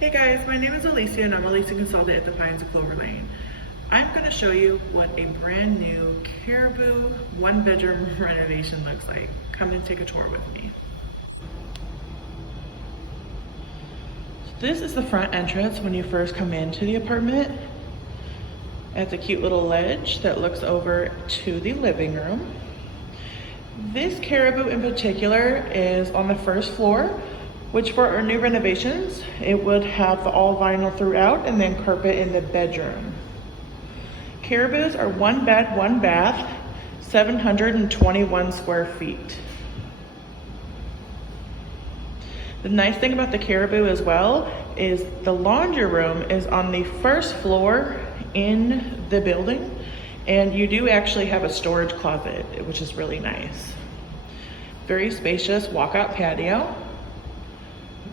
Hey guys, my name is Alicia and I'm a leasing consultant at the Pines of Clover Lane. I'm going to show you what a brand new Caribou one-bedroom renovation looks like. Come and take a tour with me. So this is the front entrance when you first come into the apartment. It's a cute little ledge that looks over to the living room. This Caribou in particular is on the first floor, which for our new renovations, it would have the all vinyl throughout and then carpet in the bedroom. Caribous are 1 bed, 1 bath, 721 square feet. The nice thing about the Caribou as well is the laundry room is on the first floor in the building, and you do actually have a storage closet, which is really nice. Very spacious walkout patio.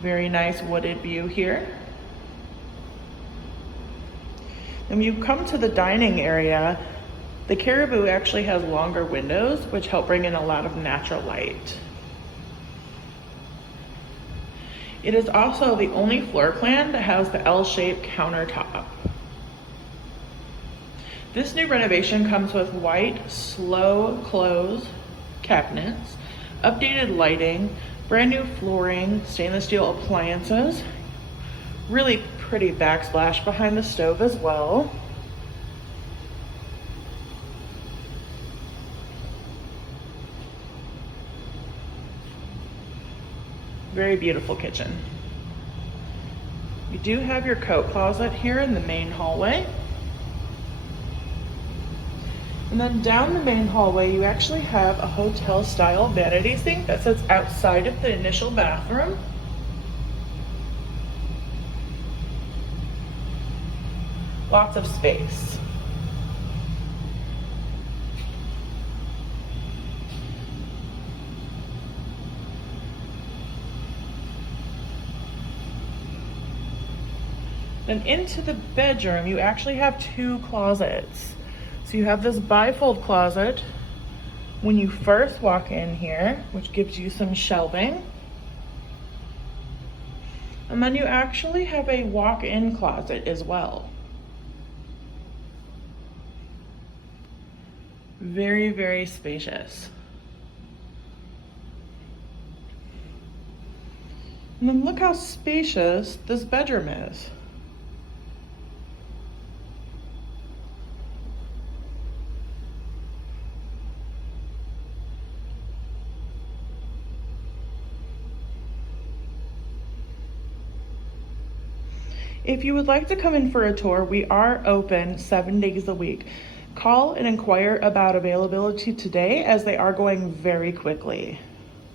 Very nice wooded view here. When you come to the dining area, the Caribou actually has longer windows, which help bring in a lot of natural light. It is also the only floor plan that has the L-shaped countertop. This new renovation comes with white, slow close cabinets, updated lighting, brand new flooring, stainless steel appliances, really pretty backsplash behind the stove as well. Very beautiful kitchen. You do have your coat closet here in the main hallway. And then down the main hallway, you actually have a hotel style vanity sink that sits outside of the initial bathroom. Lots of space. Then into the bedroom, you actually have 2 closets. So you have this bifold closet when you first walk in here, which gives you some shelving. And then you actually have a walk-in closet as well. Very, very spacious. And then look how spacious this bedroom is. If you would like to come in for a tour, we are open 7 days a week. Call and inquire about availability today as they are going very quickly.